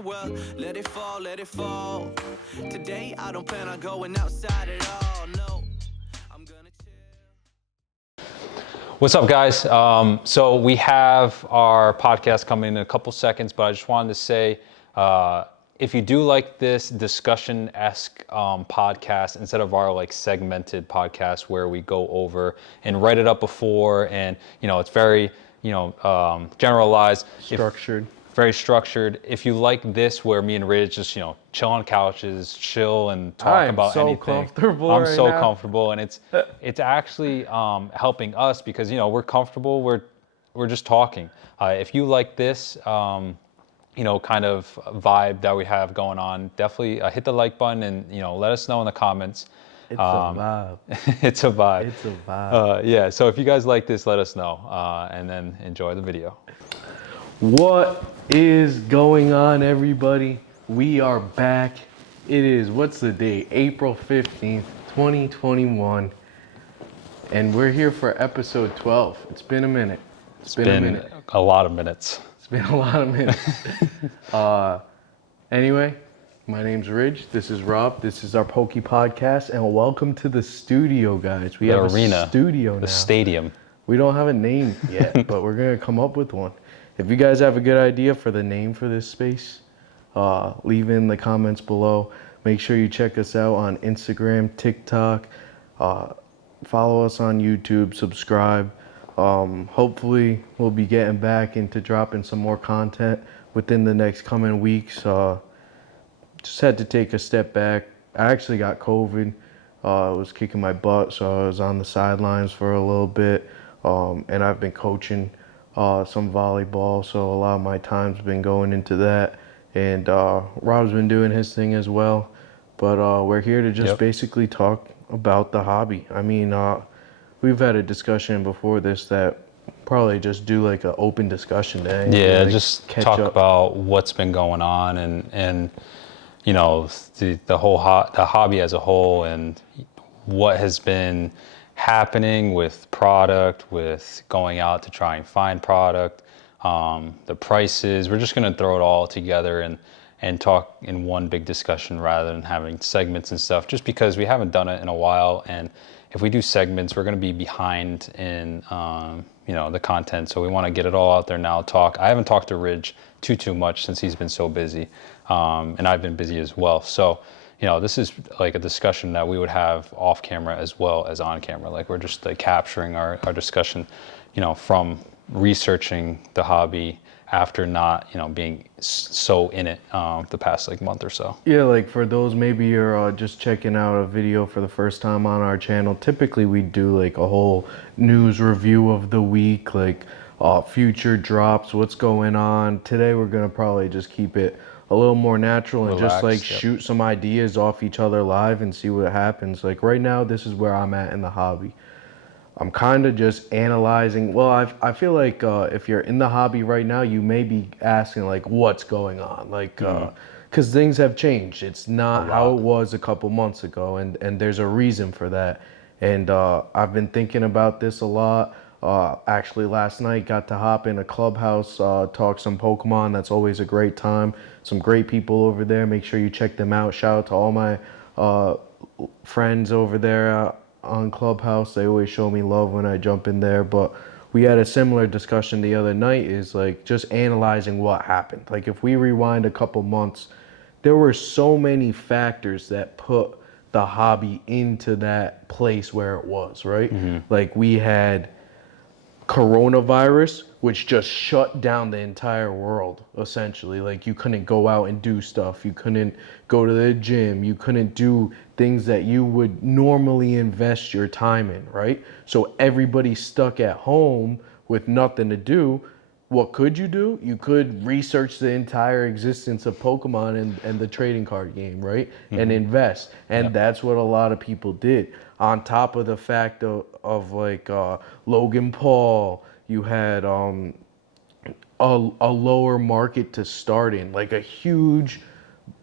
well, let it fall, let it fall. Today I don't plan on going outside at all, no. I'm gonna chill. What's up, guys? So we have our podcast coming in a couple seconds, but I just wanted to say, if you do like this discussion-esque podcast instead of our like segmented podcast where we go over and write it up before, and it's very generalized, very structured. If you like this, where me and Ridge just chill on couches, chill and talk about anything. I'm so comfortable, and it's actually helping us because we're comfortable. We're just talking. If you like this, kind of vibe that we have going on, definitely hit the like button and let us know in the comments. It's a vibe. It's a vibe. It's a vibe. Yeah. So if you guys like this, let us know, and then enjoy the video. What is going on, everybody? We are back. It is, what's the date? April 15th, 2021. And we're here for episode 12. It's been a minute. It's been a lot of minutes. It's been a lot of minutes. Anyway, my name's Ridge. This is Rob. This is our Pokey Podcast. And welcome to the studio, guys. We have a studio now. The stadium. We don't have a name yet, but we're going to come up with one. If you guys have a good idea for the name for this space, leave in the comments below. Make sure you check us out on Instagram, TikTok. Follow us on YouTube, subscribe. Hopefully, we'll be getting back into dropping some more content within the next coming weeks. Just had to take a step back. I actually got COVID. I was kicking my butt, so I was on the sidelines for a little bit. And I've been coaching some volleyball, so a lot of my time's been going into that. And Rob's been doing his thing as well. But we're here to just basically talk about the hobby. I mean, we've had a discussion before this that probably just do like an open discussion day. Yeah, like just talk about what's been going on and the hobby as a whole, and what has been happening with product, with going out to try and find product, the prices. We're just going to throw it all together and talk in one big discussion rather than having segments and stuff, just because we haven't done it in a while. And if we do segments, we're going to be behind in the content. So we want to get it all out there now. I haven't talked to Ridge too much since he's been so busy, and I've been busy as well. So this is like a discussion that we would have off camera as well as on camera. Like we're just like capturing our discussion, from researching the hobby after not, being so in it the past like month or so. Yeah, like for those, maybe you're just checking out a video for the first time on our channel. Typically we do like a whole news review of the week, like future drops, what's going on. Today we're gonna probably just keep it a little more natural and just like shoot some ideas off each other live and see what happens. Like right now, this is where I'm at in the hobby. I'm kind of just analyzing. Well, I feel like if you're in the hobby right now, you may be asking like, what's going on? Like, because things have changed. It's not how it was a couple months ago, and there's a reason for that. And I've been thinking about this a lot. Actually, last night got to hop in a clubhouse, talk some Pokemon. That's always a great time. Some great people over there. Make sure you check them out. Shout out to all my friends over there on Clubhouse. They always show me love when I jump in there. But we had a similar discussion the other night, is like just analyzing what happened. Like if we rewind a couple months, there were so many factors that put the hobby into that place where it was, right? Like we had coronavirus, which just shut down the entire world, essentially. Like you couldn't go out and do stuff. You couldn't go to the gym. You couldn't do things that you would normally invest your time in, right? So everybody's stuck at home with nothing to do. What could you do? You could research the entire existence of Pokemon and the trading card game, right? And invest. And that's what a lot of people did. On top of the fact of like Logan Paul, you had a lower market to start in, like a huge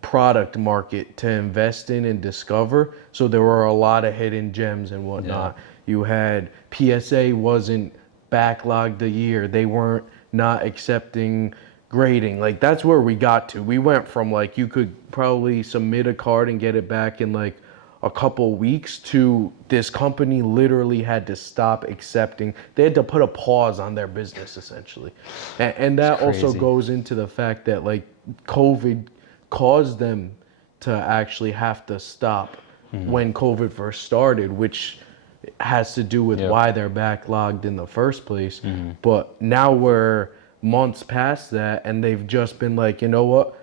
product market to invest in and discover. So there were a lot of hidden gems and whatnot. You had PSA wasn't backlogged a year. They weren't not accepting grading. Like that's where we got to. We went from like you could probably submit a card and get it back in like a couple weeks to this company literally had to stop accepting. They had to put a pause on their business essentially. And that also goes into the fact that like COVID caused them to actually have to stop when COVID first started, which has to do with why they're backlogged in the first place. But now we're months past that and they've just been like, you know what?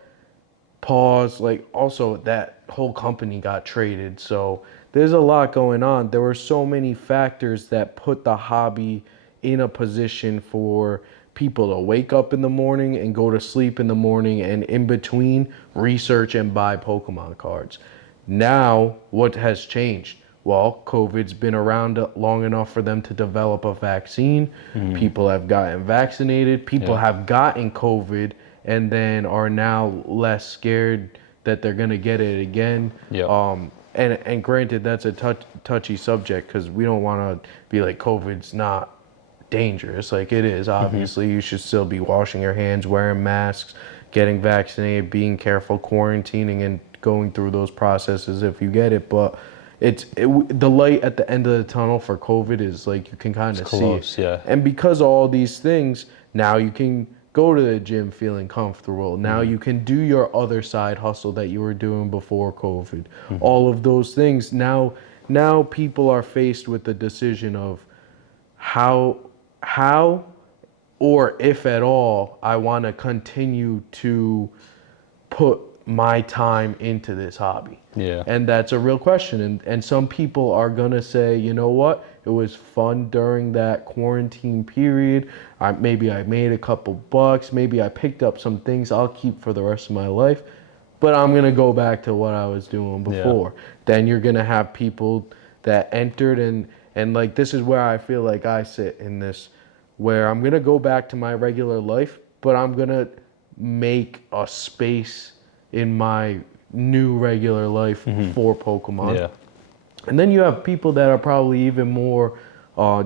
Pause. Like also that whole company got traded. So there's a lot going on. There were so many factors that put the hobby in a position for people to wake up in the morning and go to sleep in the morning and in between research and buy Pokemon cards. Now, what has changed? Well, COVID's been around long enough for them to develop a vaccine. People have gotten vaccinated. People have gotten COVID and then are now less scared that they're going to get it again. And granted, that's a touchy subject because we don't want to be like COVID's not dangerous. Like it is. Obviously, you should still be washing your hands, wearing masks, getting vaccinated, being careful, quarantining, and going through those processes if you get it. But the light at the end of the tunnel for COVID is like you can kind of see it. And because of all these things, now you can go to the gym feeling comfortable. Now you can do your other side hustle that you were doing before COVID. All of those things. Now people are faced with the decision of how or if at all I want to continue to put my time into this hobby. And that's a real question. And some people are going to say, you know what? It was fun during that quarantine period. Maybe I made a couple bucks. Maybe I picked up some things I'll keep for the rest of my life. But I'm going to go back to what I was doing before. Then you're going to have people that entered and like this is where I feel like I sit in this, where I'm going to go back to my regular life, but I'm going to make a space in my new regular life for Pokemon. And then you have people that are probably even more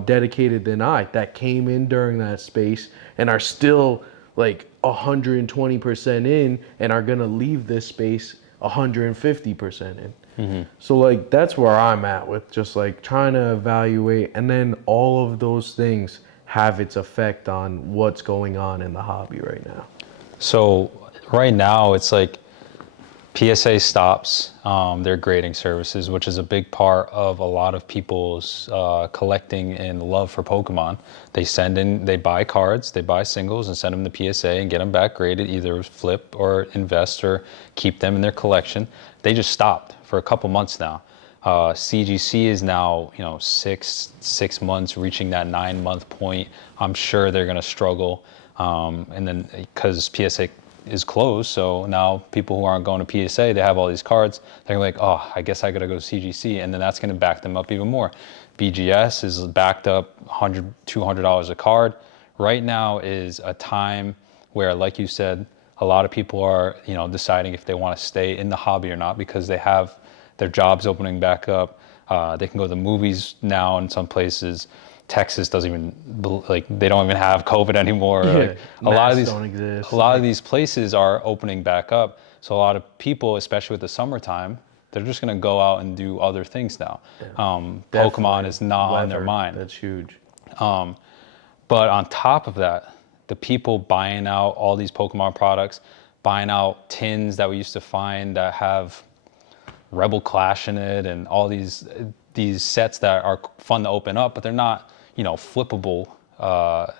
dedicated than I that came in during that space and are still like 120% in and are going to leave this space 150% in. So like that's where I'm at with just like trying to evaluate, and then all of those things have its effect on what's going on in the hobby right now. So right now it's like PSA stops their grading services, which is a big part of a lot of people's collecting and love for Pokemon. They buy cards, they buy singles and send them to PSA and get them back graded, either flip or invest or keep them in their collection. They just stopped for a couple months now. CGC is now, 6 months, reaching that 9-month point. I'm sure they're going to struggle. And then because PSA is closed, so now people who aren't going to PSA, they have all these cards. They're like, oh, I guess I got to go to CGC, and then that's going to back them up even more. BGS is backed up $100, $200 a card. Right now is a time where, like you said, a lot of people are, deciding if they want to stay in the hobby or not because they have their jobs opening back up. They can go to the movies now in some places. Texas doesn't even they don't even have COVID anymore. A lot of these places are opening back up. So a lot of people, especially with the summertime, they're just gonna go out and do other things now. Pokemon is not on their mind. That's huge. But on top of that, the people buying out all these Pokemon products, buying out tins that we used to find that have Rebel Clash in it, and all these sets that are fun to open up, but they're not, flippable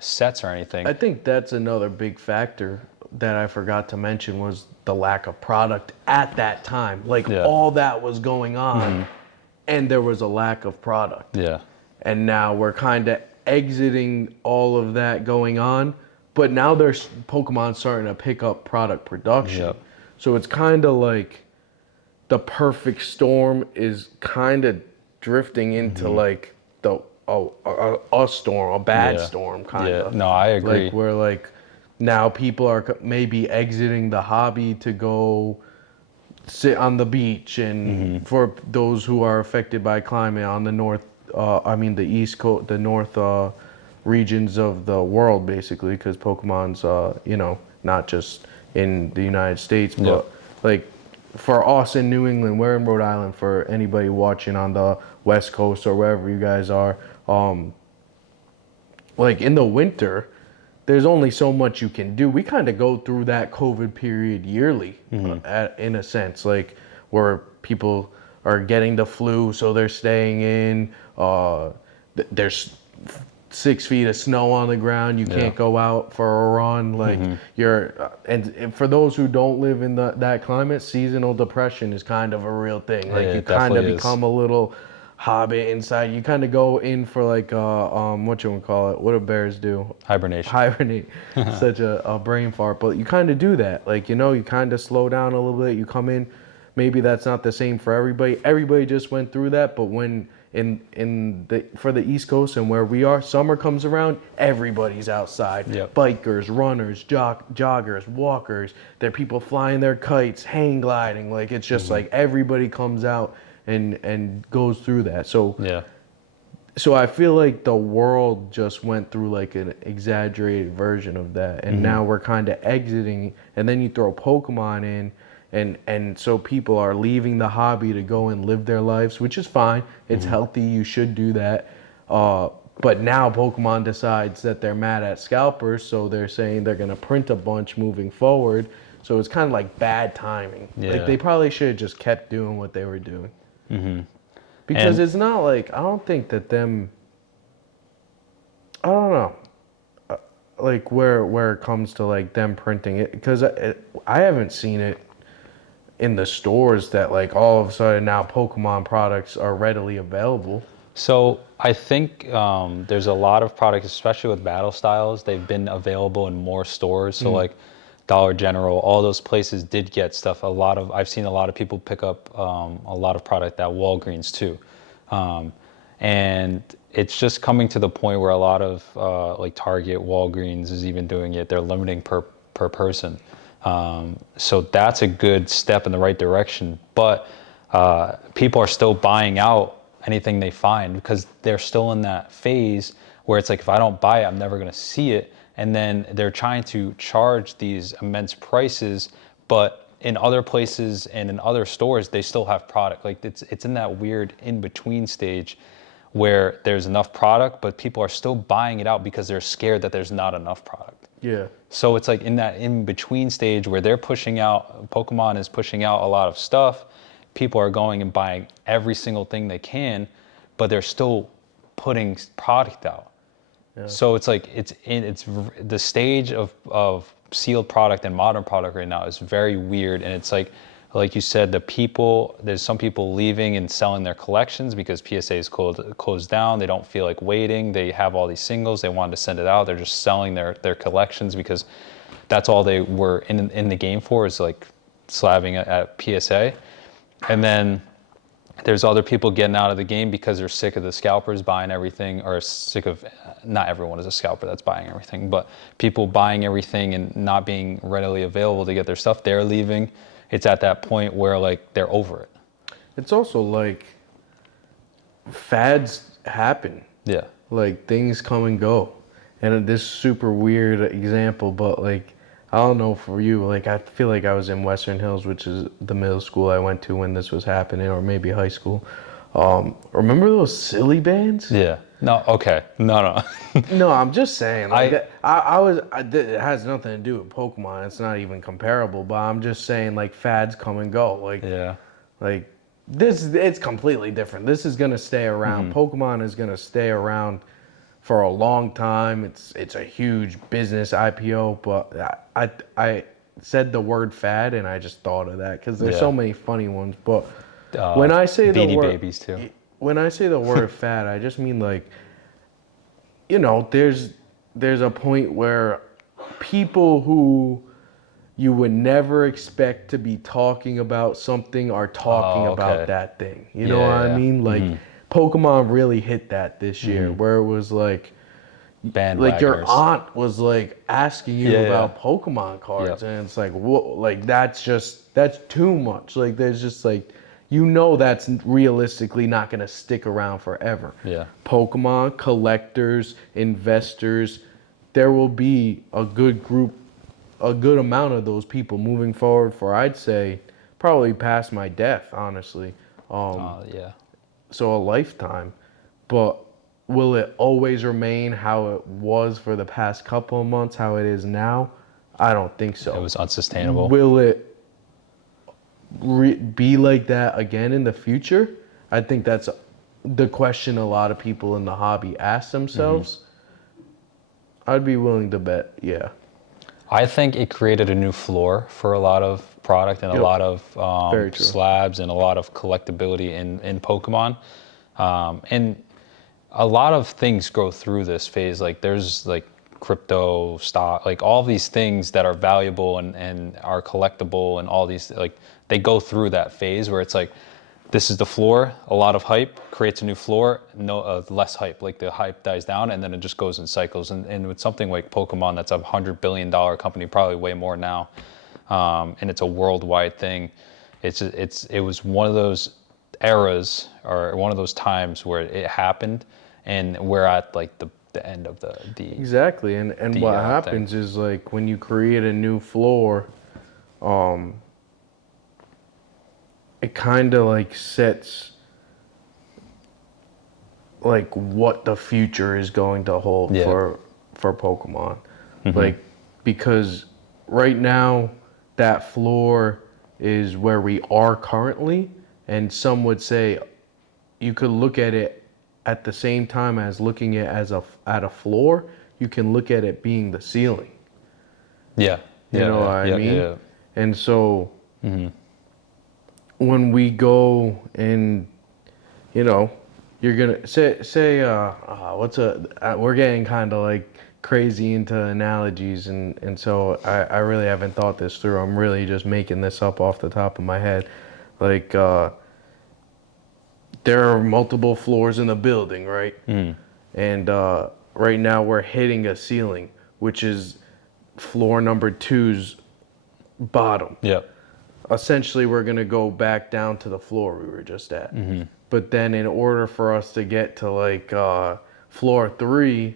sets or anything. I think that's another big factor that I forgot to mention was the lack of product at that time. All that was going on, and there was a lack of product. And now we're kind of exiting all of that going on, but now there's Pokemon starting to pick up product production. So it's kind of like the perfect storm is kind of drifting into like a storm, a bad storm kind of. No, I agree. Like where now people are maybe exiting the hobby to go sit on the beach, and for those who are affected by climate on the north, the east coast, the north regions of the world, basically, because Pokemon's not just in the United States, but Yep. like for us in New England, we're in Rhode Island. For anybody watching on the West Coast or wherever you guys are, like in the winter, there's only so much you can do. We kind of go through that COVID period yearly, in a sense, like where people are getting the flu, so they're staying in. There's 6 feet of snow on the ground. You can't go out for a run. Like and for those who don't live in that climate, seasonal depression is kind of a real thing. Like you kind of become a little hobbit inside. You kind of go in for like what you want to call it? What do bears do? Hibernate. Such a brain fart, but you kind of do that. Like, you know, you kind of slow down a little bit. You come in. Maybe that's not the same for everybody. Everybody just went through that, but when for the East Coast and where we are, summer comes around, everybody's outside. Bikers, runners, joggers, walkers. There are people flying their kites, hang gliding. Like it's just like everybody comes out and goes through that. So I feel like the world just went through like an exaggerated version of that, and now we're kind of exiting. And then you throw Pokemon in. And so people are leaving the hobby to go and live their lives, which is fine. It's healthy. You should do that. But now Pokemon decides that they're mad at scalpers, so they're saying they're going to print a bunch moving forward. So it's kind of like bad timing. Like they probably should have just kept doing what they were doing. Because it's not like, I don't think that them, I don't know. Like where it comes to like them printing it, because I haven't seen it in the stores that like all of a sudden now Pokemon products are readily available. So I think there's a lot of products, especially with battle styles, they've been available in more stores. So like Dollar General, all those places did get stuff. I've seen a lot of people pick up a lot of product at Walgreens too. And it's just coming to the point where a lot of like Target, Walgreens is even doing it. They're limiting per person. So that's a good step in the right direction, but people are still buying out anything they find because they're still in that phase where it's like, if I don't buy it, I'm never going to see it. And then they're trying to charge these immense prices, but in other places and in other stores, they still have product. Like it's in that weird in-between stage where there's enough product, but people are still buying it out because they're scared that there's not enough product. So it's like in that in-between stage where Pokemon is pushing out a lot of stuff. People are going and buying every single thing they can, but they're still putting product out. So it's like it's the stage of sealed product and modern product right now is very weird, and it's like you said, there's some people leaving and selling their collections because PSA is closed down. They don't feel like waiting. They have all these singles. They wanted to send it out. They're just selling their collections because that's all they were in the game for, is like slabbing at PSA. And then there's other people getting out of the game because they're sick of the scalpers buying everything, or sick of, not everyone is a scalper that's buying everything, but people buying everything and not being readily available to get their stuff. They're leaving. It's at that point where like they're over it. It's also like fads happen. Like things come and go. And this super weird example, but like, I don't know for you, like I feel like I was in Western Hills, which is the middle school I went to when this was happening, or maybe high school. Remember those silly bands? No, okay. No. No, I'm just saying. Like it has nothing to do with Pokemon. It's not even comparable. But I'm just saying, like, fads come and go. Like, like this, it's completely different. This is gonna stay around. Pokemon is gonna stay around for a long time. It's a huge business IPO. But I said the word fad, and I just thought of that because there's so many funny ones. But when I say the word Babies too. When I say the word fad, I just mean like, you know, there's a point where people who you would never expect to be talking about something are talking about that thing. You know what I mean? Like Pokemon really hit that this year, where it was like, your aunt was like asking you about Pokemon cards, and it's like, whoa, like that's too much. Like there's just like, you know, that's realistically not going to stick around forever. Pokemon, collectors, investors, there will be a good group a good amount of those people moving forward for, I'd say, probably past my death, honestly. Yeah. So a lifetime. But will it always remain how it was for the past couple of months, how it is now? I don't think so. It was unsustainable. Will it be like that again in the future? I think that's the question a lot of people in the hobby ask themselves. I'd be willing to bet, yeah. I think it created a new floor for a lot of product and a lot of slabs and a lot of collectability in Pokemon. And a lot of things go through this phase. Like there's like crypto stock, like all these things that are valuable and are collectible, and all these, like they go through that phase where it's like, this is the floor, a lot of hype creates a new floor, less hype, like the hype dies down and then it just goes in cycles. And with something like Pokemon, that's a $100 billion company, probably way more now, and it's a worldwide thing. It was one of those eras or one of those times where it happened, and we're at like the end of the exactly. And what happens is, like, when you create a new floor, it kind of like sets like what the future is going to hold for Pokemon. Like, because right now that floor is where we are currently, and some would say you could look at it at the same time as looking at a floor. You can look at it being the ceiling. You know what I mean? Yeah. And so when we go and, you know, you're gonna say we're getting kind of like crazy into analogies, and so I really haven't thought this through. I'm really just making this up off the top of my head. Like, there are multiple floors in the building, right? And right now we're hitting a ceiling, which is floor number 2's bottom. Essentially, we're going to go back down to the floor we were just at. But then in order for us to get to like floor 3,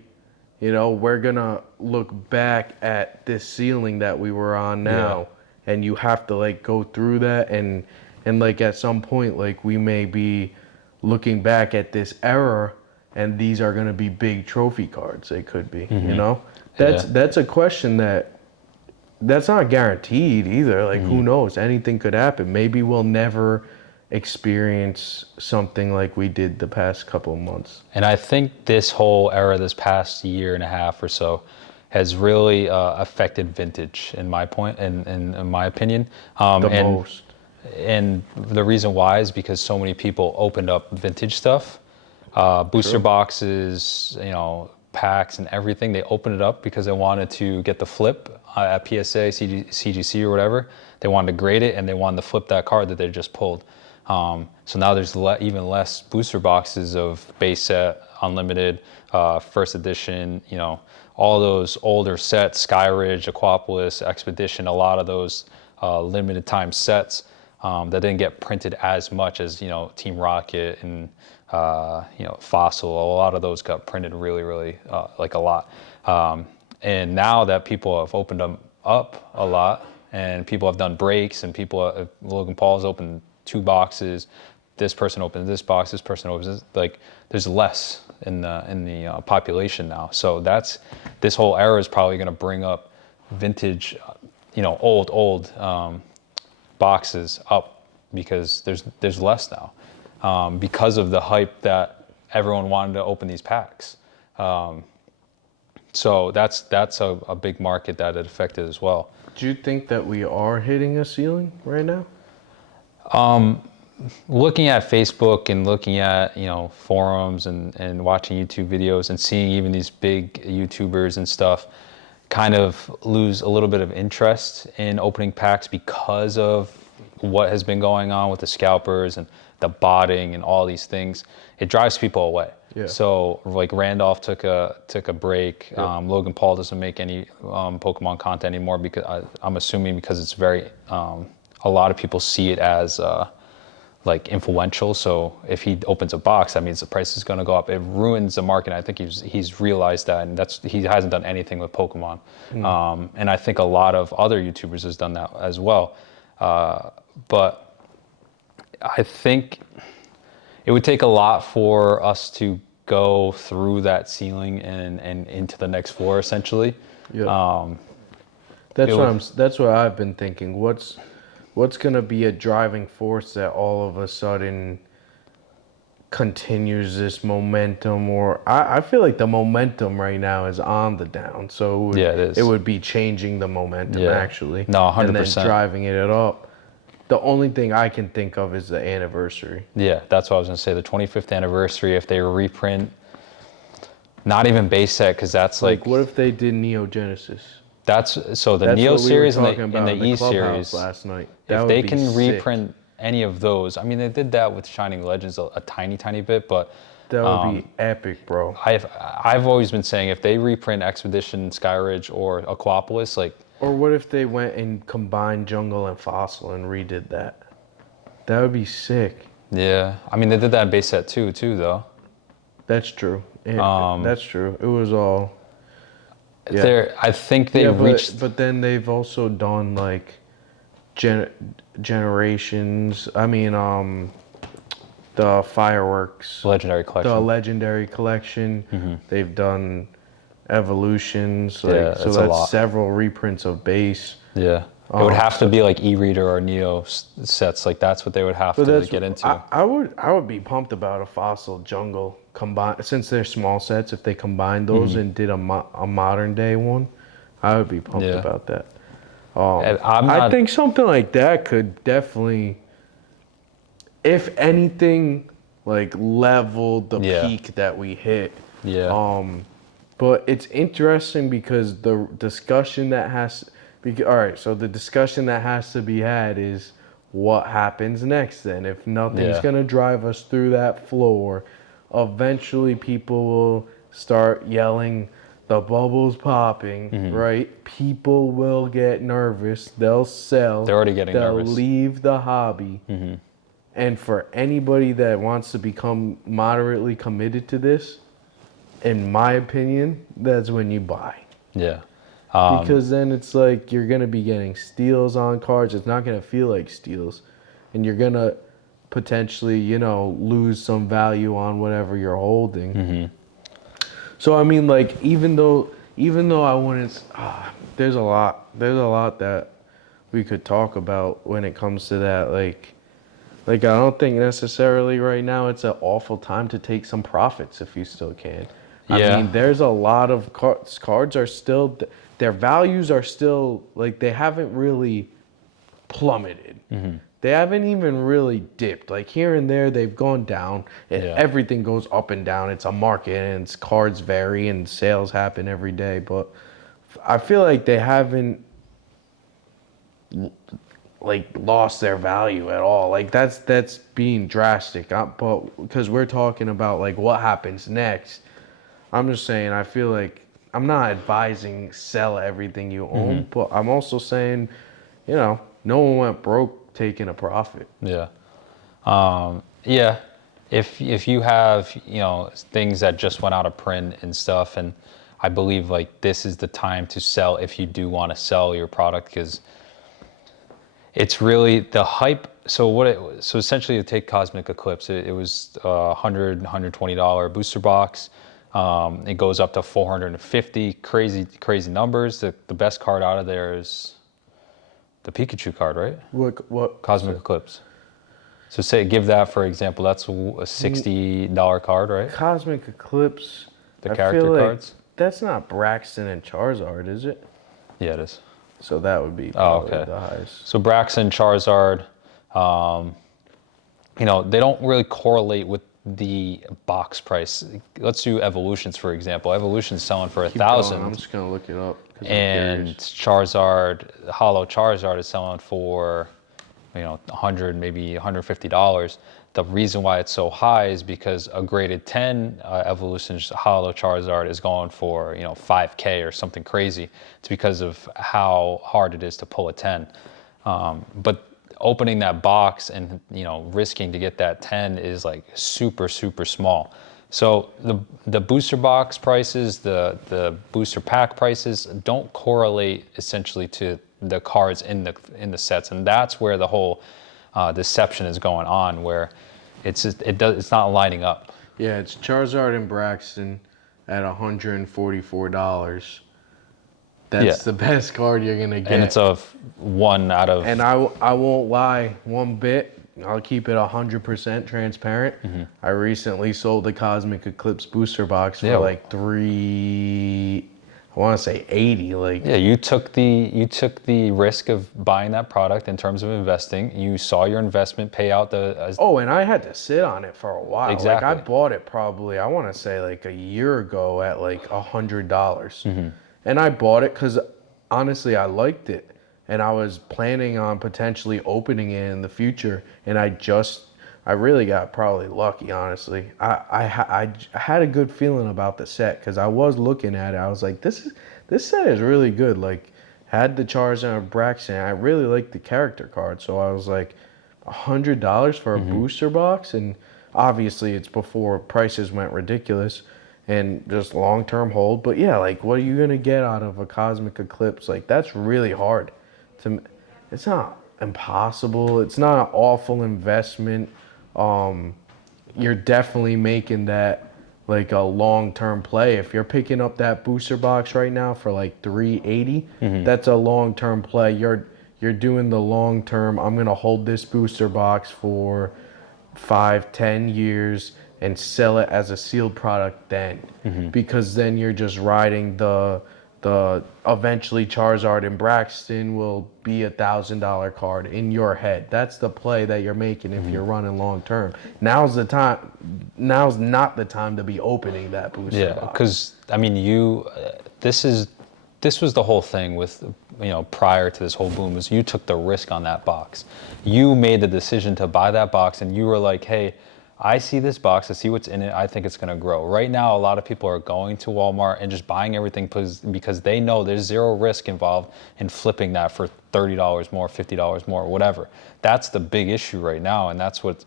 you know, we're going to look back at this ceiling that we were on now. And you have to like go through that. And like at some point, like we may be looking back at this era, and these are going to be big trophy cards. They could be, you know? That's a question that's not guaranteed either. Like, who knows? Anything could happen. Maybe we'll never experience something like we did the past couple of months. And I think this whole era, this past year and a half or so, has really affected vintage, in my opinion. Most. And the reason why is because so many people opened up vintage stuff, booster boxes, you know, packs and everything. They opened it up because they wanted to get the flip at PSA, CGC or whatever. They wanted to grade it, and they wanted to flip that card that they just pulled. So now there's even less booster boxes of base set, unlimited, first edition, you know, all those older sets, Skyridge, Aquapolis, Expedition, a lot of those limited time sets that didn't get printed as much as, you know, Team Rocket and, you know, Fossil. A lot of those got printed really, like a lot. And now that people have opened them up a lot, and people have done breaks, and Logan Paul's opened 2 boxes, this person opens this box, this person opens this, like there's less in the population now. So this whole era is probably going to bring up vintage, you know, old boxes up, because there's less now, because of the hype that everyone wanted to open these packs. So that's a big market that it affected as well. Do you think that we are hitting a ceiling right now? Looking at Facebook and looking at, you know, forums and watching YouTube videos and seeing even these big YouTubers and stuff kind of lose a little bit of interest in opening packs because of what has been going on with the scalpers and the botting and all these things. It drives people away. So like Randolph took a break. Logan Paul doesn't make any Pokemon content anymore, because I'm assuming because it's very a lot of people see it as like influential. So if he opens a box, that means the price is going to go up. It ruins the market. I think he's realized that, and he hasn't done anything with Pokemon. And I think a lot of other YouTubers has done that as well. But I think it would take a lot for us to go through that ceiling and into the next floor, essentially. Yeah. That's what I've been thinking. What's going to be a driving force that all of a sudden continues this momentum? Or I feel like the momentum right now is on the down. So it is. It would be changing the momentum, actually. No, 100%. And then driving it up. The only thing I can think of is the anniversary. Yeah, that's what I was going to say. The 25th anniversary, if they reprint, not even base set, because that's like... What if they did Neo Genesis? That's Neo series and the E series last night. If they can reprint any of those, I mean, they did that with Shining Legends a tiny bit, but that would be epic, bro. I've always been saying if they reprint Expedition, Skyridge, or Aquapolis, like. Or what if they went and combined Jungle and Fossil and redid that? That would be sick. Yeah, I mean they did that in base set too though. That's true. That's true. It was all. Yeah. I think they reached. But then they've also done like generations. I mean, the fireworks. Legendary collection. The legendary collection. Mm-hmm. They've done evolutions. So that's several reprints of base. Yeah. It would have to be like e-reader or Neo sets. Like that's what they would have to get into. I would be pumped about a Fossil Jungle combine, since they're small sets. If they combined those and did a modern day one, I would be pumped about that. I think something like that could definitely, if anything, like level the peak that we hit. Yeah. But it's interesting because the discussion that has. All right, so the discussion that has to be had is what happens next then. If nothing's going to drive us through that floor, eventually people will start yelling, the bubble's popping, right? People will get nervous. They'll sell. They're already getting nervous. They'll leave the hobby. And for anybody that wants to become moderately committed to this, in my opinion, that's when you buy. Yeah. Because then it's like you're going to be getting steals on cards. It's not going to feel like steals. And you're going to potentially, lose some value on whatever you're holding. So, I mean, like, even though I wouldn't... there's a lot that we could talk about when it comes to that. Like I don't think necessarily right now it's an awful time to take some profits if you still can. I mean, there's a lot of cards. Cards are still... Their values are still, like, they haven't really plummeted. They haven't even really dipped. Like, here and there, they've gone down. And everything goes up and down. It's a market, and cards vary, and sales happen every day. But I feel like they haven't, like, lost their value at all. Like, that's being drastic. But because we're talking about, like, what happens next, I'm just saying I feel like I'm not advising sell everything you own, but I'm also saying, no one went broke taking a profit. Yeah. If you have, things that just went out of print and stuff, and I believe like this is the time to sell if you do want to sell your product, because it's really the hype. So essentially to take Cosmic Eclipse, it was $120 booster box. It goes up to 450, crazy numbers. The best card out of there is the Pikachu card, right? What? Cosmic Eclipse. So give that for example. That's a $60 card, right? Cosmic Eclipse. The character cards. That's not Braxton and Charizard, is it? Yeah, it is. So that would be probably the highest. So Braxton, Charizard, they don't really correlate with the box price. Let's do Evolutions, for example. Evolution's selling for $1,000. I'm just gonna look it up. And Charizard, Hollow Charizard is selling for, $100, maybe $150. The reason why it's so high is because a graded 10 Evolution's Hollow Charizard is going for, $5K or something crazy. It's because of how hard it is to pull a 10. But opening that box and, you know, risking to get that 10 is like super, super small. So the booster box prices, the booster pack prices don't correlate essentially to the cards in the sets, and that's where the whole deception is going on, where it's not lining up. Yeah, it's Charizard and Braxton at $144. That's the best card you're gonna get. And it's a 1 out of. And I won't lie one bit. I'll keep it 100% transparent. Mm-hmm. I recently sold the Cosmic Eclipse booster box for like $380. Like, yeah, you took the risk of buying that product in terms of investing. You saw your investment pay out and I had to sit on it for a while. Exactly. Like, I bought it probably, I want to say like a year ago at like $100. Mm-hmm. And I bought it because honestly I liked it. And I was planning on potentially opening it in the future. And I really got probably lucky, honestly. I had a good feeling about the set because I was looking at it. I was like, this set is really good. Like, had the Charizard and Braxton. I really liked the character card. So I was like, $100 for a booster box? And obviously it's before prices went ridiculous and just long-term hold. But yeah, like, what are you going to get out of a Cosmic Eclipse? Like, that's really hard. It's not impossible. It's not an awful investment. You're definitely making that like a long-term play. If you're picking up that booster box right now for like $380, that's a long-term play. You're doing the long-term. I'm gonna hold this booster box for 5-10 years and sell it as a sealed product then, because then you're just riding the eventually Charizard and Braxton will be $1,000 card in your head. That's the play that you're making if you're running long term. Now's not the time to be opening that booster box. Yeah, because I mean, this was the whole thing with, you know, prior to this whole boom, was you took the risk on that box. You made the decision to buy that box, and you were like, hey, I see this box, I see what's in it, I think it's gonna grow. Right now, a lot of people are going to Walmart and just buying everything because they know there's zero risk involved in flipping that for $30 more, $50 more, whatever. That's the big issue right now, and that's what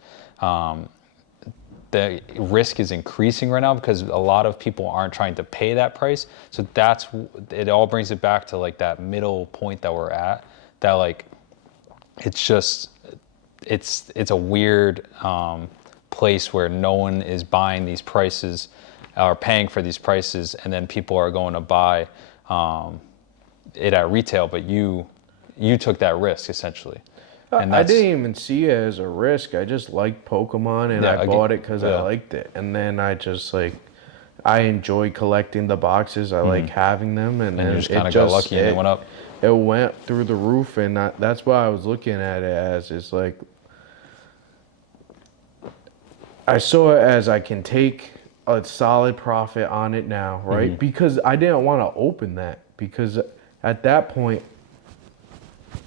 the risk is increasing right now, because a lot of people aren't trying to pay that price. So it all brings it back to like that middle point that we're at, that like, it's a weird, place where no one is buying these prices or paying for these prices, and then people are going to buy it at retail, but you took that risk essentially. And I didn't even see it as a risk. I just liked Pokemon, and I bought it because I liked it. And then I just I enjoy collecting the boxes. I like having them, and then you just kind of got lucky and it went up. It went through the roof, and that's why I was looking at it as, it's like, I saw it as I can take a solid profit on it now, right? Because I didn't want to open that, because at that point,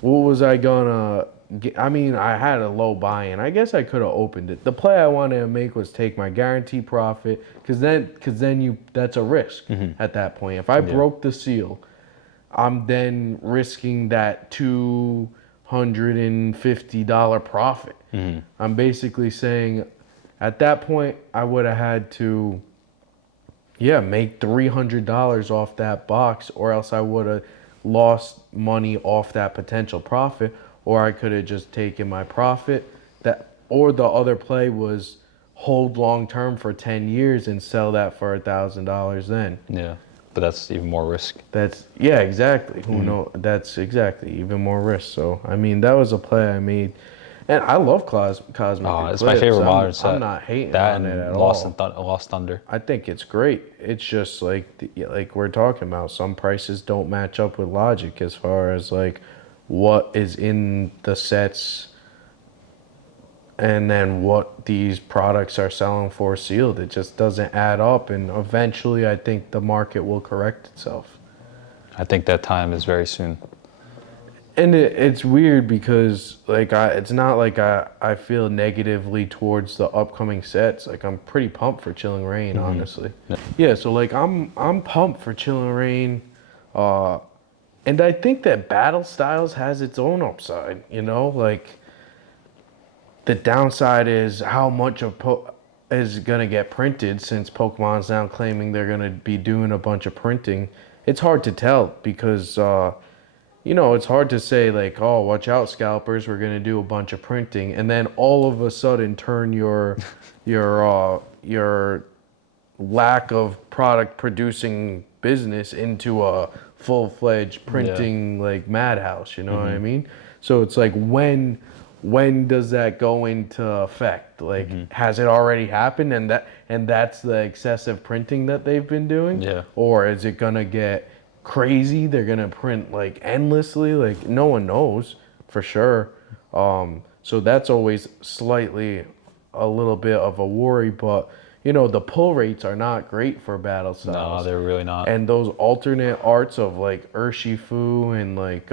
what was I gonna get? I mean, I had a low buy-in. I guess I could have opened it. The play I wanted to make was take my guaranteed profit, because then that's a risk at that point. If I broke the seal, I'm then risking that $250 profit. I'm basically saying, at that point, I would have had to, make $300 off that box, or else I would have lost money off that potential profit, or I could have just taken my profit. Or the other play was hold long term for 10 years and sell that for $1,000 then. Yeah, but that's even more risk. Exactly. Who knows? That's exactly even more risk. So, I mean, that was a play I made. And I love Cosmic Eclipse. It's my favorite modern set. I'm not hating that on it at Lost all. Lost Thunder. I think it's great. It's just like we're talking about, some prices don't match up with logic as far as like what is in the sets and then what these products are selling for sealed. It just doesn't add up, and eventually I think the market will correct itself. I think that time is very soon. And it's weird because it's not like I feel negatively towards the upcoming sets. Like, I'm pretty pumped for Chilling Reign, honestly. Yeah, so like I'm pumped for Chilling Reign, and I think that Battle Styles has its own upside. You know, like the downside is how much is going to get printed, since Pokemon's now claiming they're going to be doing a bunch of printing. It's hard to tell because, it's hard to say like, oh, watch out, scalpers, we're going to do a bunch of printing. And then all of a sudden turn your lack of product producing business into a full-fledged printing like madhouse, you know what I mean? So it's like, when does that go into effect? Like, has it already happened, and that's the excessive printing that they've been doing? Yeah. Or is it gonna get crazy? They're gonna print like endlessly? Like, no one knows for sure. So that's always slightly a little bit of a worry, but the pull rates are not great for battle styles. No, they're really not. And those alternate arts of like Urshifu and like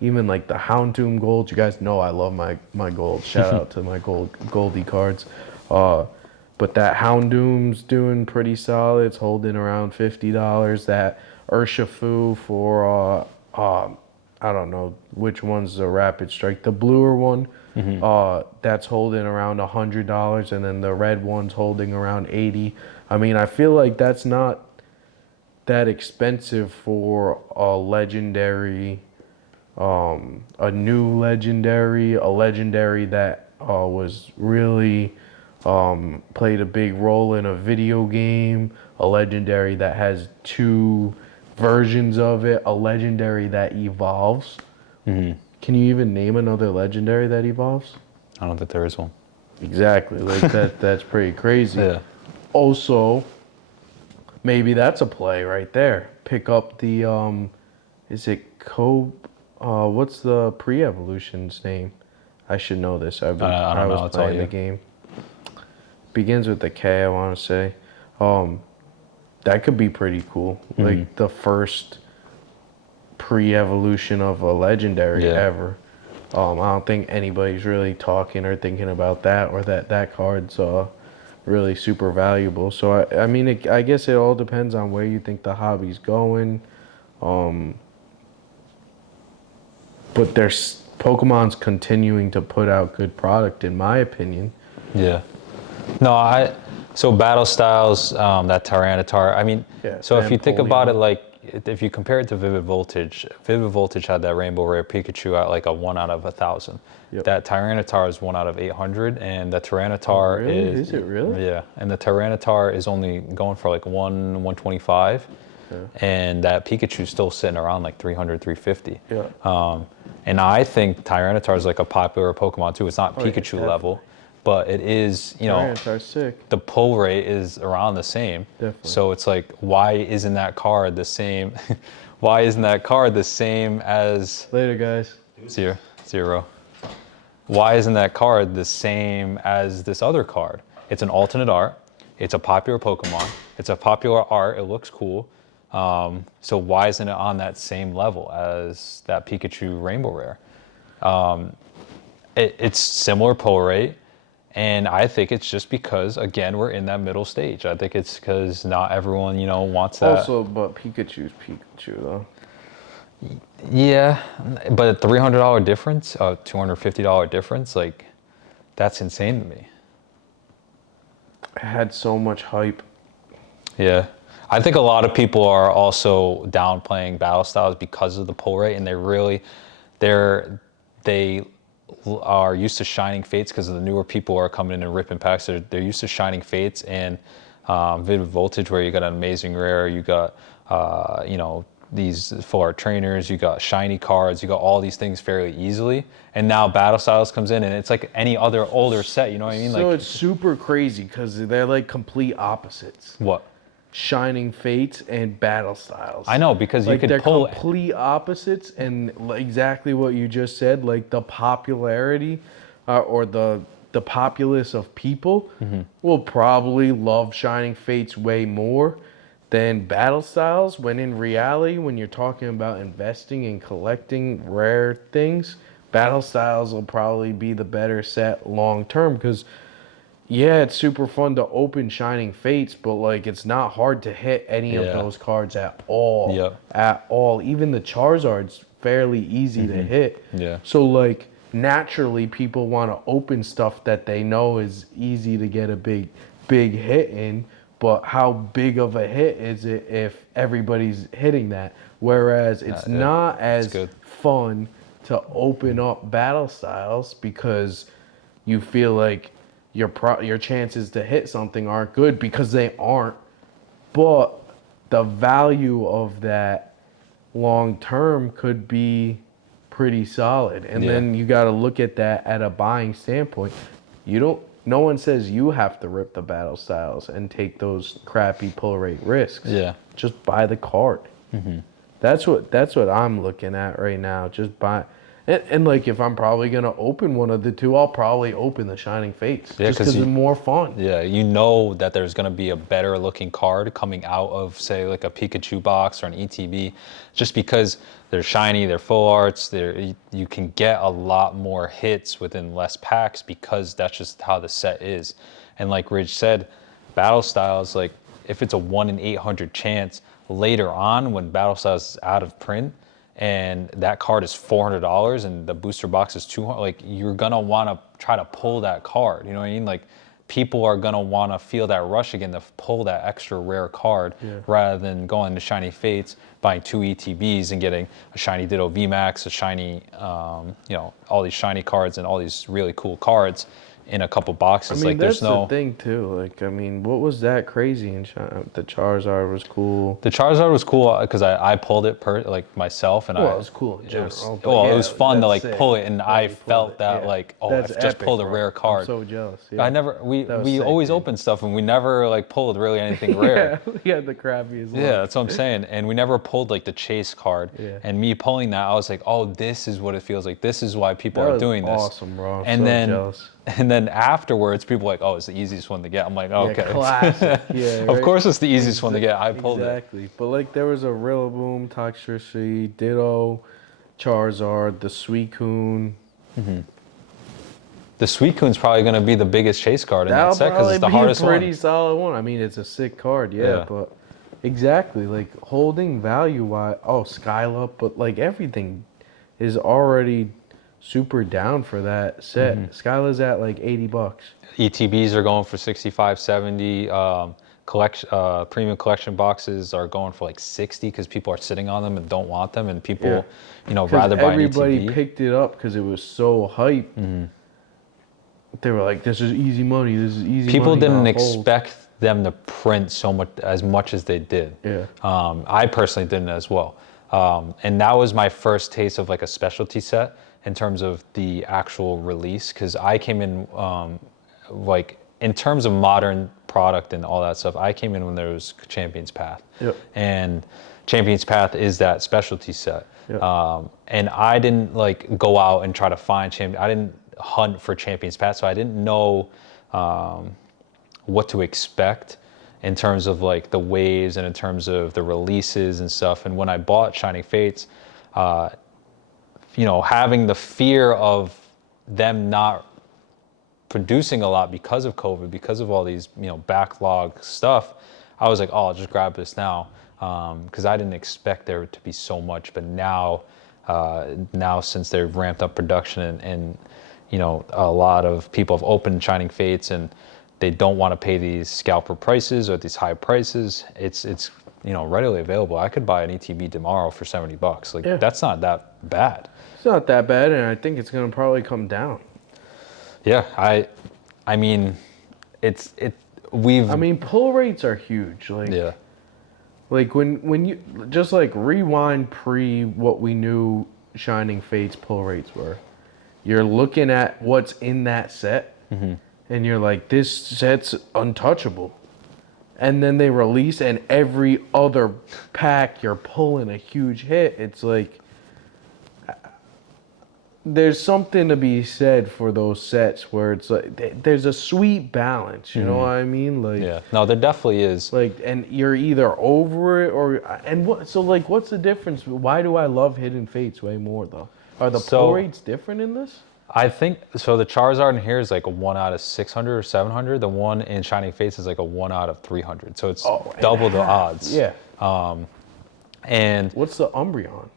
even like the Houndoom gold. You guys know I love my gold. Shout out to my Goldie cards. But that Houndoom's doing pretty solid. It's holding around $50. That Urshifu for I don't know which one's the Rapid Strike. The bluer one, that's holding around $100, and then the red one's holding around $80. I mean, I feel like that's not that expensive for a legendary, a new legendary, a legendary that was really played a big role in a video game, a legendary that has two versions of it, a legendary that evolves. Can you even name another legendary that evolves? I don't think there is one. Exactly. Like that's pretty crazy. Yeah. Also, maybe that's a play right there. Pick up the is it what's the pre-evolution's name? I should know this. I was playing the game. Begins with a K, I want to say. That could be pretty cool. Like the first pre-evolution of a legendary ever. I don't think anybody's really talking or thinking about that, or that card's really super valuable. So I mean, I guess it all depends on where you think the hobby's going. But Pokemon's continuing to put out good product, in my opinion. Yeah. No, so battle styles, that Tyranitar, I mean, so if you think about it, like, if you compare it to Vivid Voltage had that Rainbow Rare Pikachu at like a 1 out of 1,000. Yep. That Tyranitar is 1 out of 800, and the Tyranitar is it really? Yeah, and the Tyranitar is only going for like 125, and that Pikachu's still sitting around like 300, 350. Yeah. And I think Tyranitar is like a popular Pokemon too. It's not Pikachu level, but it is, Tyranitar's sick. The pull rate is around the same. Definitely. So it's like, why isn't that card the same? Why isn't that card the same as... Later, guys. Zero. Why isn't that card the same as this other card? It's an alternate art. It's a popular Pokemon. It's a popular art. It looks cool. So why isn't it on that same level as that Pikachu Rainbow Rare? It's similar pull rate. And I think it's just because, again, we're in that middle stage. I think it's because not everyone, wants that. Also, but Pikachu's Pikachu, though. Yeah, but a $300 difference, a $250 difference, like, that's insane to me. It had so much hype. Yeah. I think a lot of people are also downplaying battle styles because of the pull rate, and they are used to Shining Fates because the newer people are coming in and ripping packs. They're used to Shining Fates and Vivid Voltage, where you got an amazing rare, you got these full art trainers, you got shiny cards, you got all these things fairly easily. And now Battle Styles comes in and it's like any other older set, you know what I mean? So it's super crazy because they're like complete opposites. What? Shining Fates and Battle Styles. I know, because you could pull... They're complete opposites, and exactly what you just said, like the popularity or the populace of people will probably love Shining Fates way more than Battle Styles, when in reality, when you're talking about investing and collecting rare things, Battle Styles will probably be the better set long term, because yeah, it's super fun to open Shining Fates, but like it's not hard to hit any of those cards at all. At all. Even the Charizard's fairly easy to hit. Yeah. So like naturally people want to open stuff that they know is easy to get a big hit in, but how big of a hit is it if everybody's hitting that? Whereas it's not as fun to open up battle styles because you feel like your chances to hit something aren't good because they aren't, but the value of that long term could be pretty solid. And then you got to look at that at a buying standpoint. No one says you have to rip the battle styles and take those crappy pull rate risks. Yeah. Just buy the card. That's what I'm looking at right now. Just buy. And like, if I'm probably going to open one of the two, I'll probably open the Shining Fates. Yeah, just because it's more fun. Yeah, you know that there's going to be a better looking card coming out of, say, like a Pikachu box or an ETB. Just because they're shiny, they're full arts, you can get a lot more hits within less packs because that's just how the set is. And like Ridge said, battle styles, like if it's a 1 in 800 chance later on when battle styles is out of print, and that card is $400 and the booster box is $200, like you're gonna wanna try to pull that card, you know what I mean? Like people are gonna wanna feel that rush again to pull that extra rare card rather than going to Shiny Fates, buying 2 ETBs and getting a shiny Ditto VMAX, a shiny, all these shiny cards and all these really cool cards in a couple boxes. I mean, like that's there's no the thing too. Like, I mean, what was that crazy in China? The Charizard was cool. The Charizard was cool because I pulled it myself, and it was cool in general. It was fun to like pull it, and I felt that like, oh, that's I've just epic, pulled a rare card. I'm so jealous. Yeah. We always opened stuff, and we never like pulled really anything rare. We had the crappiest. Yeah, that's what I'm saying. And we never pulled like the chase card. Yeah. And me pulling that, I was like, oh, this is what it feels like. This is why people are doing this. Awesome, bro. I'm so jealous. And then afterwards, people are like, oh, it's the easiest one to get. I'm like, okay. Yeah, classic. Yeah, right? Of course it's the easiest one to get. I pulled it. Exactly. But like there was a Rillaboom, Toxtricity, Ditto, Charizard, the Suicune. The Suicune's probably going to be the biggest chase card in that set because it's the hardest one. That'll probably be a pretty solid one. I mean, it's a sick card, but exactly, like holding value-wise, Skyla, but like everything is already super down for that set. Skyla's at like $80. ETBs are going for 65, 70. Premium collection boxes are going for like 60 because people are sitting on them and don't want them, and people, rather buy an ETB. Everybody picked it up because it was so hype. They were like, "This is easy money. This is easy." People money didn't expect them to print as much as they did. Yeah. I personally didn't as well, and that was my first taste of like a specialty set in terms of the actual release, because I came in like in terms of modern product and all that stuff, I came in when there was Champion's Path. Yep. And Champion's Path is that specialty set. Yep. And I didn't like go out and try to find I didn't hunt for Champion's Path, so I didn't know what to expect in terms of like the waves and in terms of the releases and stuff. And when I bought Shining Fates, having the fear of them not producing a lot because of COVID, because of all these, backlog stuff, I was like, oh, I'll just grab this now. Because I didn't expect there to be so much, but now since they've ramped up production and a lot of people have opened Shining Fates and they don't want to pay these scalper prices or these high prices, it's readily available. I could buy an ETB tomorrow for $70. Like that's not that bad. It's not that bad, and I think it's gonna probably come down. Yeah, I mean, pull rates are huge. Like when you just like rewind pre what we knew Shining Fates pull rates were, you're looking at what's in that set, and you're like, this set's untouchable. And then they release, and every other pack you're pulling a huge hit. It's like, there's something to be said for those sets where it's like there's a sweet balance, you know what I mean? Like, yeah, no, there definitely is. Like, and you're either over it what's the difference? Why do I love Hidden Fates way more though? Are the pull rates different in this? I think so. The Charizard in here is like a 1 out of 600 or 700. The one in Shining Fates is like a 1 out of 300. So it's double the odds. Yeah. And what's the Umbreon?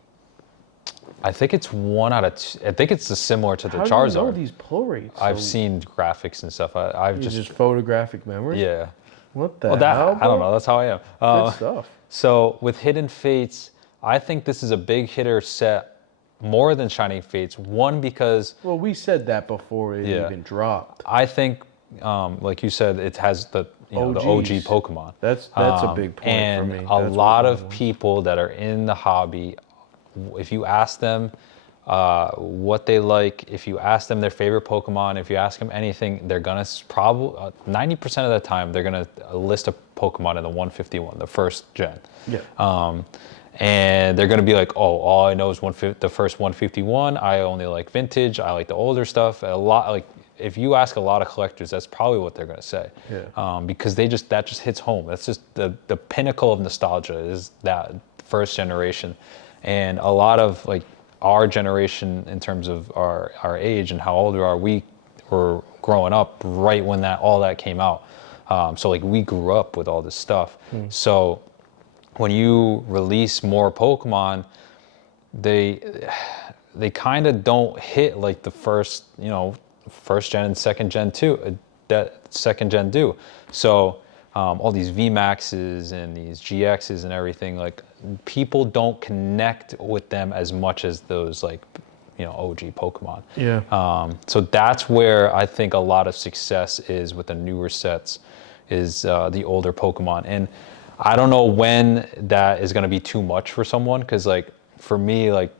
I think it's 1 out of 2. I think it's similar to the How Charizard. do you know these pull rates? I've seen graphics and stuff. I've just photographic memory? yeah. What the Well, hell, I don't bro? know. That's how I am. Good stuff. So with Hidden Fates, I think this is a big hitter set more than Shining Fates. One, because Well, we said that before it Yeah. even dropped. I think, like you said, it has the the OG OGs. Pokemon. That's a big point and for me. a That's lot what of people that are in the hobby, if you ask them what they like, if you ask them their favorite Pokemon, if you ask them anything, they're gonna probably 90% of the time they're gonna list a Pokemon in the 151, the first gen. Yeah. And they're gonna be like, oh, all I know is the first 151. I only like vintage. I like the older stuff. A lot like. If you ask a lot of collectors, that's probably what they're going to say. Yeah. Because that just hits home. That's just the pinnacle of nostalgia is that first generation. And a lot of like our generation in terms of our age and how old we are, we were growing up right when all that came out. So like we grew up with all this stuff. So when you release more Pokemon, they kind of don't hit like the first, first gen and second gen too, that second gen do. So all these VMAXs and these GXs and everything, like people don't connect with them as much as those like, OG Pokemon. Yeah. So that's where I think a lot of success is with the newer sets is the older Pokemon. And I don't know when that is going to be too much for someone. Cause like for me, like,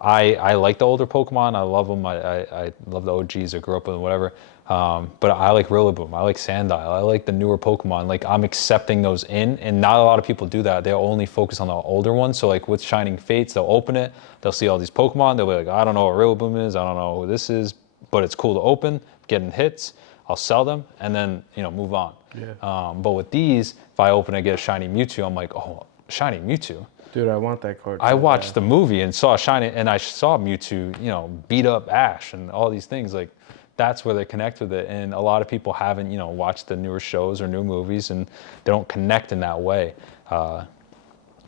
I like the older Pokemon. I love them. I love the OGs. I grew up with them, whatever. But I like Rillaboom. I like Sandile. I like the newer Pokemon. Like I'm accepting those in, and not a lot of people do that. They'll only focus on the older ones. So like with Shining Fates, they'll open it. They'll see all these Pokemon. They'll be like, I don't know what Rillaboom is. I don't know who this is, but it's cool to open. Getting hits. I'll sell them and then move on. Yeah. But with these, if I open and get a shiny Mewtwo, I'm like, oh, shiny Mewtwo. Dude, I want that card. I watched the movie and saw Shiny, and I saw Mewtwo, beat up Ash and all these things. Like, that's where they connect with it. And a lot of people haven't, watched the newer shows or new movies, and they don't connect in that way.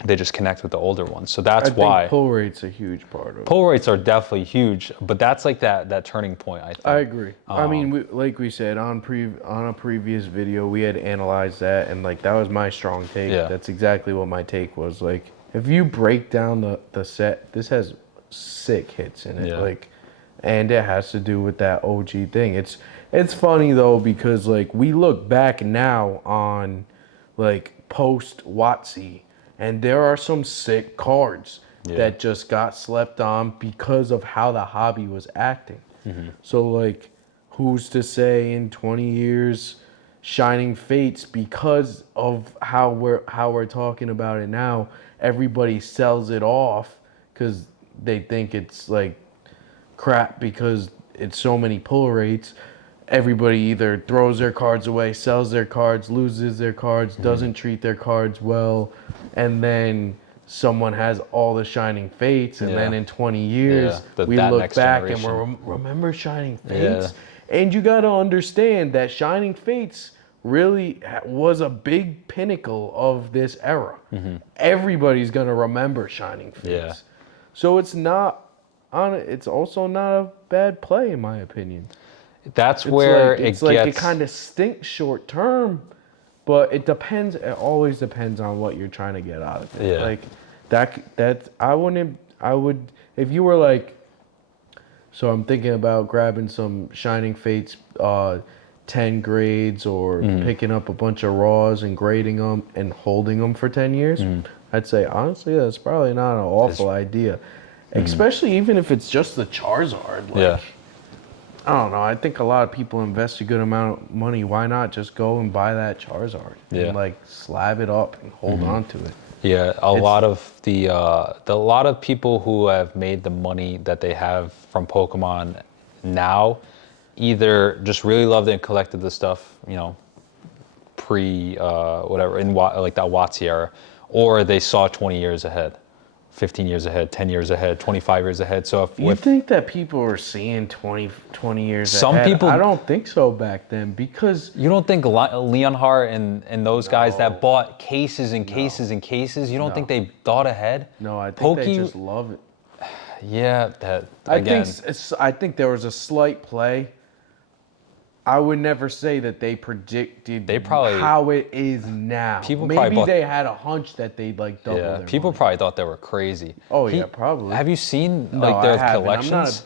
They just connect with the older ones. So that's why. I think pull rate's a huge part of it. Pull rates are definitely huge, but that's like that turning point, I think. I agree. I mean, like we said on a previous video, we had analyzed that, and like that was my strong take. Yeah. That's exactly what my take was. Like, if you break down the set, this has sick hits in it. Yeah. Like, and it has to do with that OG thing. It's funny though because like we look back now on like post WotC, and there are some sick cards that just got slept on because of how the hobby was acting. So like, who's to say in 20 years, Shining Fates, because of how we're talking about it now, everybody sells it off because they think it's like crap because it's so many pull rates. Everybody either throws their cards away, sells their cards, loses their cards, doesn't treat their cards well, and then someone has all the Shining Fates, and then in 20 years we look back and we remember Shining Fates. And you got to understand that Shining Fates really was a big pinnacle of this era. Everybody's gonna remember Shining Fates. So it's also not a bad play in my opinion. That's where it's like it kind of stinks short term, but it depends. It always depends on what you're trying to get out of it. Yeah. Like that. I would if you were like. So I'm thinking about grabbing some Shining Fates 10 grades or picking up a bunch of raws and grading them and holding them for 10 years. I'd say honestly that's probably not an awful idea, especially even if it's just the Charizard. Like, I don't know. I think a lot of people invest a good amount of money. Why not just go and buy that Charizard and like slab it up and hold on to it? Yeah, a lot of people who have made the money that they have from Pokemon now either just really loved it and collected the stuff, pre whatever in like that WotC era, or they saw 20 years ahead. 15 years ahead, 10 years ahead, 25 years ahead. So if you think that people are seeing 20 years some ahead? People, I don't think so back then because you don't think Leonhardt and those guys that bought cases and cases and cases, you don't think they thought ahead? No, I think they just love it. Yeah, that I again. I think there was a slight play. I would never say that they predicted how it is now. Maybe they had a hunch that they'd like double their people money. probably thought they were crazy. Oh yeah, probably. Have you seen No, like their I haven't. collections?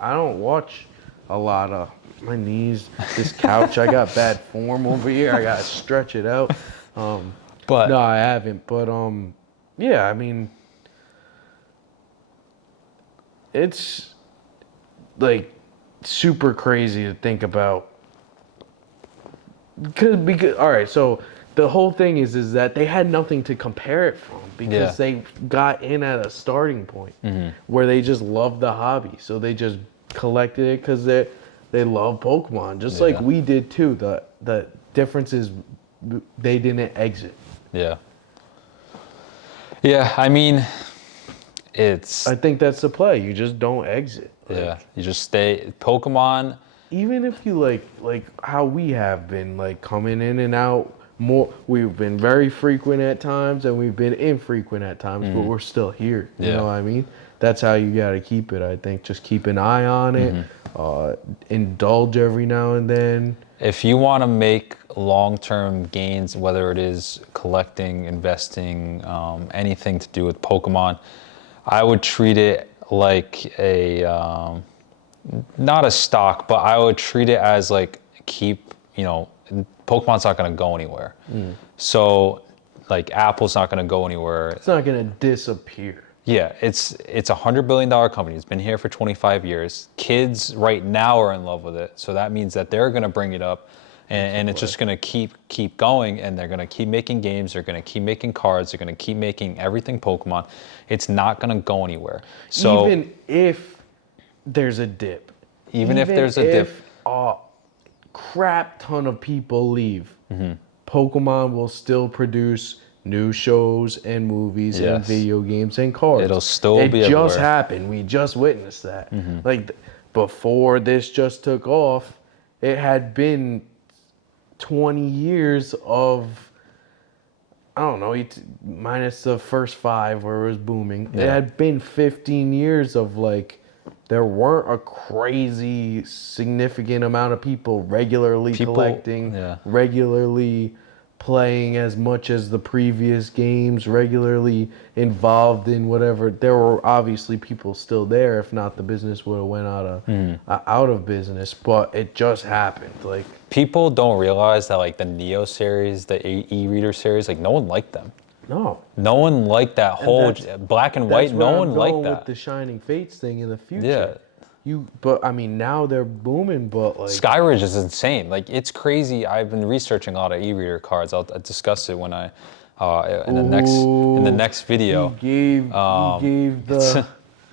I don't watch a lot of my knees. This couch, I got bad form over here. I gotta stretch it out. But no, I haven't. But yeah, I mean, it's like super crazy to think about. Because all right, so the whole thing is that they had nothing to compare it from because they got in at a starting point where they just loved the hobby, so they just collected it because they love Pokemon, just like we did too. The difference is they didn't exit. Yeah. Yeah, I mean, I think that's the play. You just don't exit. Yeah, you just stay. Pokemon. Even if you like how we have been like coming in and out more, we've been very frequent at times and we've been infrequent at times, but we're still here. You know what I mean? That's how you got to keep it. I think just keep an eye on it, indulge every now and then. If you want to make long-term gains, whether it is collecting, investing, anything to do with Pokemon, I would treat it like a not a stock, but I would treat it as like Pokemon's not going to go anywhere. So like Apple's not going to go anywhere. It's not going to disappear. Yeah, it's a $100 billion company. It's been here for 25 years. Kids right now are in love with it. So that means that they're going to bring it up and it's just going to keep going, and they're going to keep making games. They're going to keep making cards. They're going to keep making everything Pokemon. It's not going to go anywhere. So even if there's a dip. Even if there's a dip. A crap ton of people leave, Pokemon will still produce new shows and movies and video games and cards. It'll still be everywhere. It just happened. We just witnessed that. Like before this just took off, it had been 20 years of, I don't know, minus the first 5 where it was booming. It had been 15 years of like, there weren't a crazy significant amount of people regularly collecting, regularly playing as much as the previous games, regularly involved in whatever. There were obviously people still there. If not, the business would have went out of business. But it just happened. Like people don't realize that like the Neo series, the e-reader series, like no one liked them. No one liked that whole black and white. No one liked that. With the Shining Fates thing in the future. But I mean, now they're booming. But like Skyridge is insane. Like it's crazy. I've been researching a lot of e-reader cards. I'll discuss it when I in the next video. He gave the.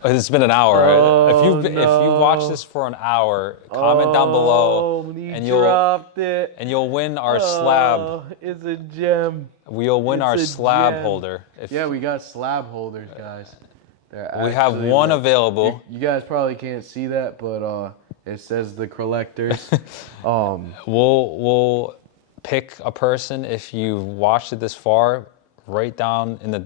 It's been an hour. If you watch this for an hour, comment down below, and you'll win our slab. It's a gem. We'll win our slab holder. We got slab holders, guys. We have one available. You guys probably can't see that, but it says the Crelectors. We'll pick a person if you've watched it this far. Write down in the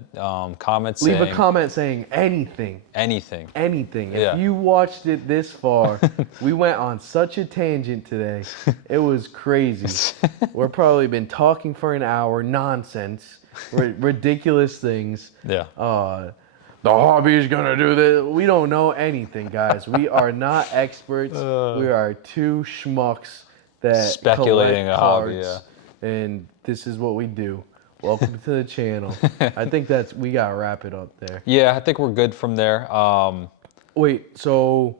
comments. Leave a comment saying anything. Anything. If you watched it this far, we went on such a tangent today. It was crazy. We're probably been talking for an hour, nonsense, ridiculous things. Yeah. The hobby is gonna do this. We don't know anything, guys. We are not experts. We are two schmucks that speculating collect a hobby. cards, and this is what we do. Welcome to the channel. I think we gotta wrap it up there. Yeah, I think we're good from there. Wait, so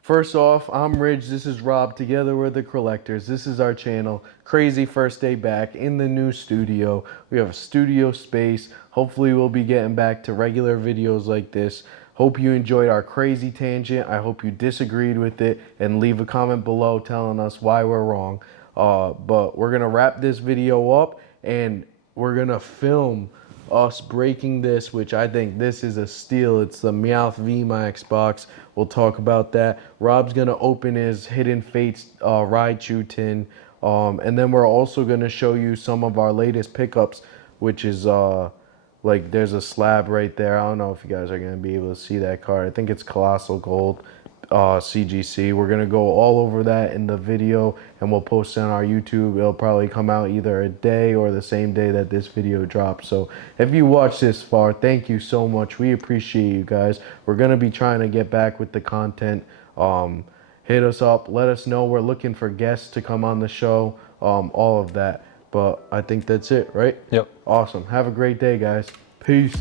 first off, I'm Ridge. This is Rob. Together we're the Crelectors. This is our channel. Crazy first day back in the new studio. We have a studio space. Hopefully we'll be getting back to regular videos like this. Hope you enjoyed our crazy tangent. I hope you disagreed with it and leave a comment below telling us why we're wrong. But we're gonna wrap this video up and we're gonna film us breaking this, which I think this is a steal. It's the Meowth VMAX box. We'll talk about that. Rob's gonna open his Hidden Fates Raichu tin, and then we're also gonna show you some of our latest pickups, which is Like there's a slab right there. I don't know if you guys are gonna be able to see that card. I think it's Colossal Gold CGC. We're gonna go all over that in the video, and we'll post it on our YouTube. It'll probably come out either a day or the same day that this video drops. So if you watched this far, thank you so much. We appreciate you guys. We're gonna be trying to get back with the content. Hit us up, let us know. We're looking for guests to come on the show, all of that. But I think that's it, right? Yep. Awesome. Have a great day, guys. Peace.